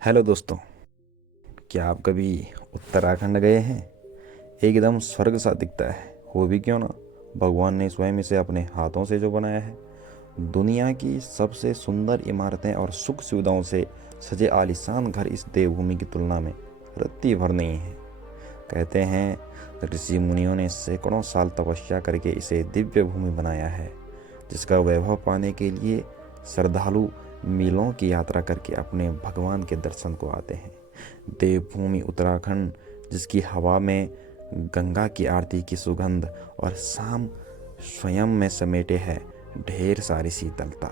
Hello दोस्तों, क्या आप कभी उत्तराखंड गए हैं? एकदम स्वर्ग सा दिखता है। हो भी क्यों ना, भगवान ने स्वयं इसे अपने हाथों से जो बनाया है। दुनिया की सबसे सुंदर इमारतें और सुख सुविधाओं से सजे आलीशान घर इस देवभूमि की तुलना में रत्ती भर नहीं है। कहते हैं ऋषि मुनियों ने सैकड़ों साल तपस्या करके इसे दिव्य भूमि बनाया है, जिसका वैभव पाने के लिए श्रद्धालु मीलों की यात्रा करके अपने भगवान के दर्शन को आते हैं। देवभूमि उत्तराखंड, जिसकी हवा में गंगा की आरती की सुगंध और शाम स्वयं में समेटे है ढेर सारी शीतलता।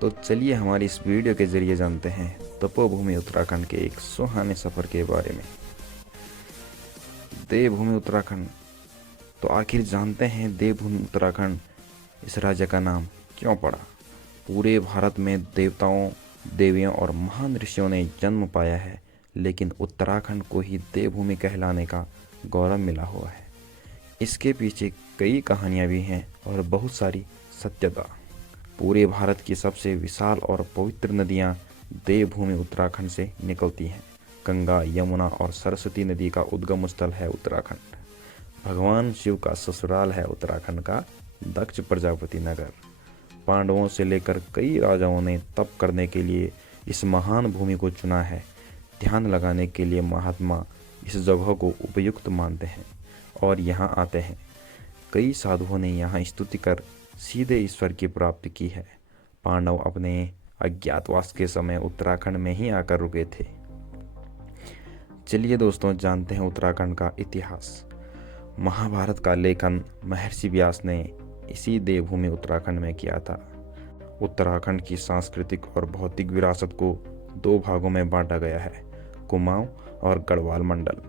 तो चलिए हमारी इस वीडियो के जरिए जानते हैं तपोभूमि उत्तराखंड के एक सुहाने सफ़र के बारे में। देवभूमि उत्तराखंड, तो आखिर जानते हैं देवभूमि उत्तराखंड इस राज्य का नाम क्यों पड़ा। पूरे भारत में देवताओं, देवियों और महान ऋषियों ने जन्म पाया है, लेकिन उत्तराखंड को ही देवभूमि कहलाने का गौरव मिला हुआ है। इसके पीछे कई कहानियाँ भी हैं और बहुत सारी सत्यता। पूरे भारत की सबसे विशाल और पवित्र नदियाँ देवभूमि उत्तराखंड से निकलती हैं। गंगा, यमुना और सरस्वती नदी का उद्गम स्थल है उत्तराखंड। भगवान शिव का ससुराल है उत्तराखंड का दक्ष प्रजापति नगर। पांडवों से लेकर कई राजाओं ने तप करने के लिए इस महान भूमि को चुना है। ध्यान लगाने के लिए महात्मा इस जगह को उपयुक्त मानते हैं और यहाँ आते हैं। कई साधुओं ने यहाँ स्तुति कर सीधे ईश्वर की प्राप्ति की है। पांडव अपने अज्ञातवास के समय उत्तराखंड में ही आकर रुके थे। चलिए दोस्तों, जानते हैं उत्तराखंड का इतिहास। महाभारत का लेखन महर्षि व्यास ने इसी देवभूमि उत्तराखंड में किया था। उत्तराखंड की सांस्कृतिक और भौतिक विरासत को दो भागों में बांटा गया है, कुमाऊं और गढ़वाल मंडल।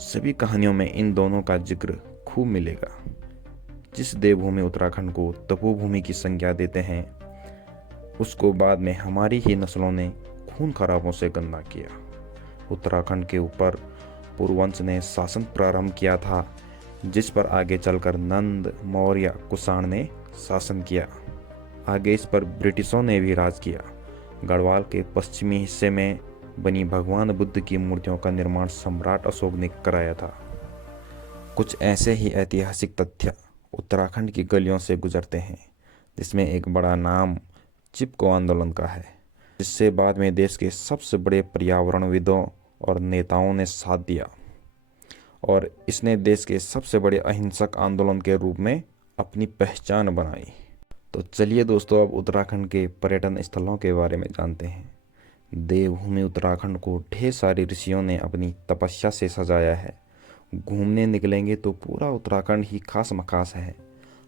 सभी कहानियों में इन दोनों का जिक्र खूब मिलेगा। जिस देवभूमि उत्तराखंड को तपोभूमि की संज्ञा देते हैं, उसको बाद में हमारी ही नस्लों ने खून खराबों से गंदा किया। उत्तराखंड के ऊपर पुरुवंश ने शासन प्रारंभ किया था, जिस पर आगे चलकर नंद, मौर्य, कुषाण ने शासन किया। आगे इस पर ब्रिटिशों ने भी राज किया। गढ़वाल के पश्चिमी हिस्से में बनी भगवान बुद्ध की मूर्तियों का निर्माण सम्राट अशोक ने कराया था। कुछ ऐसे ही ऐतिहासिक तथ्य उत्तराखंड की गलियों से गुजरते हैं, जिसमें एक बड़ा नाम चिपको आंदोलन का है, जिससे बाद में देश के सबसे बड़े पर्यावरणविदों और नेताओं ने साथ दिया और इसने देश के सबसे बड़े अहिंसक आंदोलन के रूप में अपनी पहचान बनाई। तो चलिए दोस्तों, अब उत्तराखंड के पर्यटन स्थलों के बारे में जानते हैं। देवभूमि उत्तराखंड को ढेर सारे ऋषियों ने अपनी तपस्या से सजाया है। घूमने निकलेंगे तो पूरा उत्तराखंड ही खास मखास है।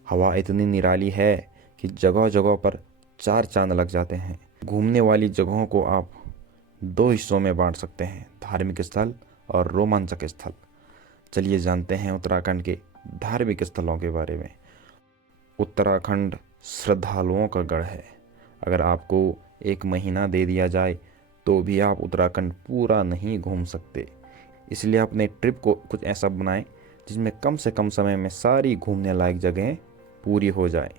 हवा इतनी निराली है कि जगह जगह पर चार चांद लग जाते हैं। घूमने वाली जगहों को आप दो हिस्सों में बांट सकते हैं, धार्मिक स्थल और रोमांचक स्थल। चलिए जानते हैं उत्तराखंड के धार्मिक स्थलों के बारे में। उत्तराखंड श्रद्धालुओं का गढ़ है। अगर आपको एक महीना दे दिया जाए तो भी आप उत्तराखंड पूरा नहीं घूम सकते। इसलिए अपने ट्रिप को कुछ ऐसा बनाएं जिसमें कम से कम समय में सारी घूमने लायक जगहें पूरी हो जाए।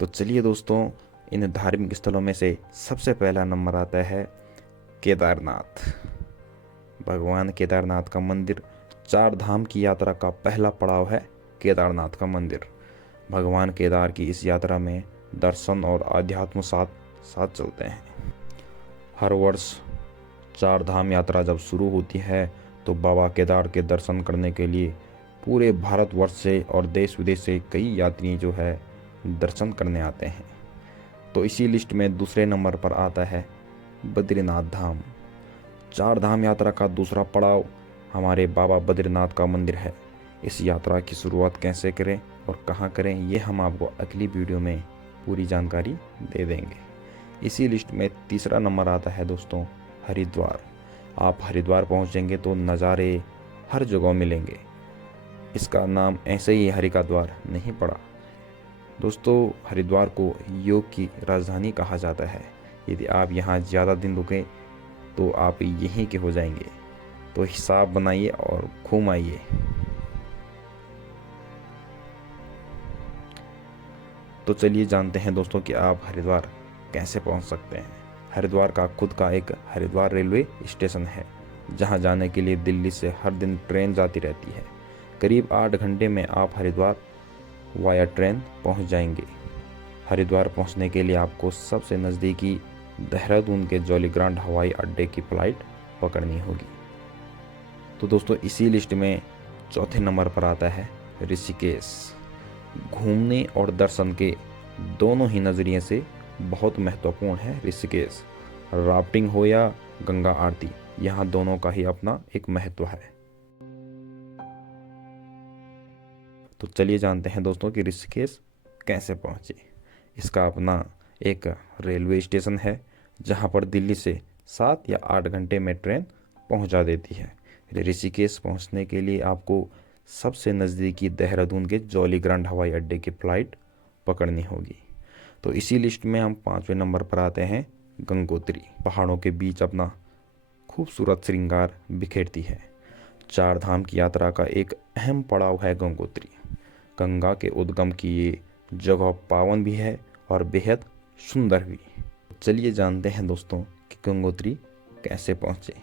तो चलिए दोस्तों, इन धार्मिक स्थलों में से सबसे पहला नंबर आता है केदारनाथ। भगवान केदारनाथ का मंदिर, चार धाम की यात्रा का पहला पड़ाव है केदारनाथ का मंदिर। भगवान केदार की इस यात्रा में दर्शन और आध्यात्म साथ साथ चलते हैं। हर वर्ष चार धाम यात्रा जब शुरू होती है तो बाबा केदार के दर्शन करने के लिए पूरे भारतवर्ष से और देश विदेश से कई यात्री जो है दर्शन करने आते हैं। तो इसी लिस्ट में दूसरे नंबर पर आता है बद्रीनाथ धाम। चार धाम यात्रा का दूसरा पड़ाव हमारे बाबा बद्रीनाथ का मंदिर है। इस यात्रा की शुरुआत कैसे करें और कहाँ करें, ये हम आपको अगली वीडियो में पूरी जानकारी दे देंगे। इसी लिस्ट में तीसरा नंबर आता है दोस्तों हरिद्वार। आप हरिद्वार पहुँचेंगे तो नज़ारे हर जगह मिलेंगे। इसका नाम ऐसे ही हरि का द्वार नहीं पड़ा। दोस्तों, हरिद्वार को योग की राजधानी कहा जाता है। यदि आप यहाँ ज़्यादा दिन रुकें तो आप यहीं के हो जाएंगे। तो हिसाब बनाइए और घूम आइए। तो चलिए जानते हैं दोस्तों कि आप हरिद्वार कैसे पहुंच सकते हैं। हरिद्वार का खुद का एक हरिद्वार रेलवे स्टेशन है, जहां जाने के लिए दिल्ली से हर दिन ट्रेन जाती रहती है। करीब 8 घंटे में आप हरिद्वार वाया ट्रेन पहुंच जाएंगे। हरिद्वार पहुंचने के लिए आपको सबसे नज़दीकी देहरादून के जॉलीग्रांट हवाई अड्डे की फ़्लाइट पकड़नी होगी। तो दोस्तों, इसी लिस्ट में चौथे नंबर पर आता है ऋषिकेश। घूमने और दर्शन के दोनों ही नज़रिए से बहुत महत्वपूर्ण है ऋषिकेश। राफ्टिंग हो या गंगा आरती, यहाँ दोनों का ही अपना एक महत्व है। तो चलिए जानते हैं दोस्तों कि ऋषिकेश कैसे पहुँचे। इसका अपना एक रेलवे स्टेशन है, जहाँ पर दिल्ली से 7 या 8 घंटे में ट्रेन पहुँचा देती है। ऋषिकेश पहुँचने के लिए आपको सबसे नज़दीकी देहरादून के जॉलीग्रांट हवाई अड्डे की फ़्लाइट पकड़नी होगी। तो इसी लिस्ट में हम 5वें नंबर पर आते हैं गंगोत्री। पहाड़ों के बीच अपना खूबसूरत श्रृंगार बिखेरती है। 4 धाम की यात्रा का एक अहम पड़ाव है गंगोत्री। गंगा के उद्गम की ये जगह पावन भी है और बेहद सुंदर भी। चलिए जानते हैं दोस्तों कि गंगोत्री कैसे पहुँचे।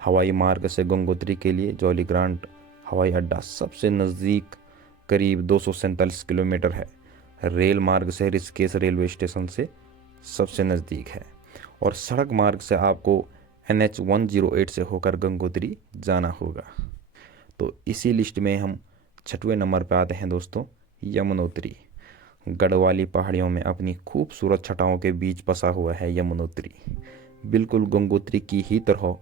हवाई मार्ग से गंगोत्री के लिए जॉलीग्रांट हवाई अड्डा सबसे नज़दीक करीब 247 किलोमीटर है। रेल मार्ग से ऋषिकेश रेलवे स्टेशन से सबसे नज़दीक है और सड़क मार्ग से आपको NH 108 से होकर गंगोत्री जाना होगा। तो इसी लिस्ट में हम 6वें नंबर पर आते हैं दोस्तों यमुनोत्री। गढ़वाली पहाड़ियों में अपनी खूबसूरत छटाओं के बीच बसा हुआ है यमुनोत्री। बिल्कुल गंगोत्री की ही तरह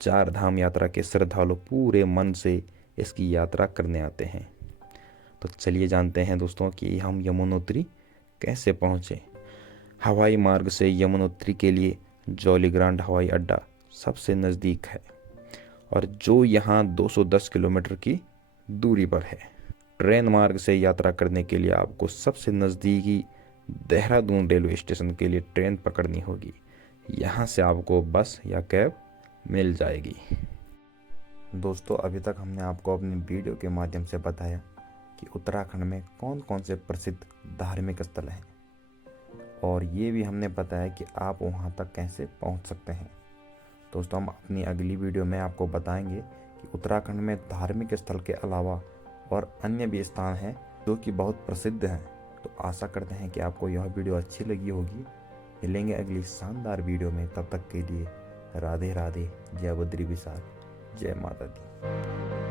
4 धाम यात्रा के श्रद्धालु पूरे मन से इसकी यात्रा करने आते हैं। तो चलिए जानते हैं दोस्तों कि हम यमुनोत्री कैसे पहुँचे। हवाई मार्ग से यमुनोत्री के लिए जॉलीग्रांट हवाई अड्डा सबसे नज़दीक है और जो यहाँ 210 किलोमीटर की दूरी पर है। ट्रेन मार्ग से यात्रा करने के लिए आपको सबसे नज़दीकी देहरादून रेलवे स्टेशन के लिए ट्रेन पकड़नी होगी। यहाँ से आपको बस या कैब मिल जाएगी। दोस्तों, अभी तक हमने आपको अपनी वीडियो के माध्यम से बताया कि उत्तराखंड में कौन कौन से प्रसिद्ध धार्मिक स्थल हैं और ये भी हमने बताया कि आप वहाँ तक कैसे पहुँच सकते हैं। दोस्तों, हम अपनी अगली वीडियो में आपको बताएंगे कि उत्तराखंड में धार्मिक स्थल के अलावा और अन्य भी स्थान हैं जो कि बहुत प्रसिद्ध हैं। तो आशा करते हैं कि आपको यह वीडियो अच्छी लगी होगी। मिलेंगे अगली शानदार वीडियो में, तब तक के लिए राधे राधे, जय बद्री विशाल, जय माता दी।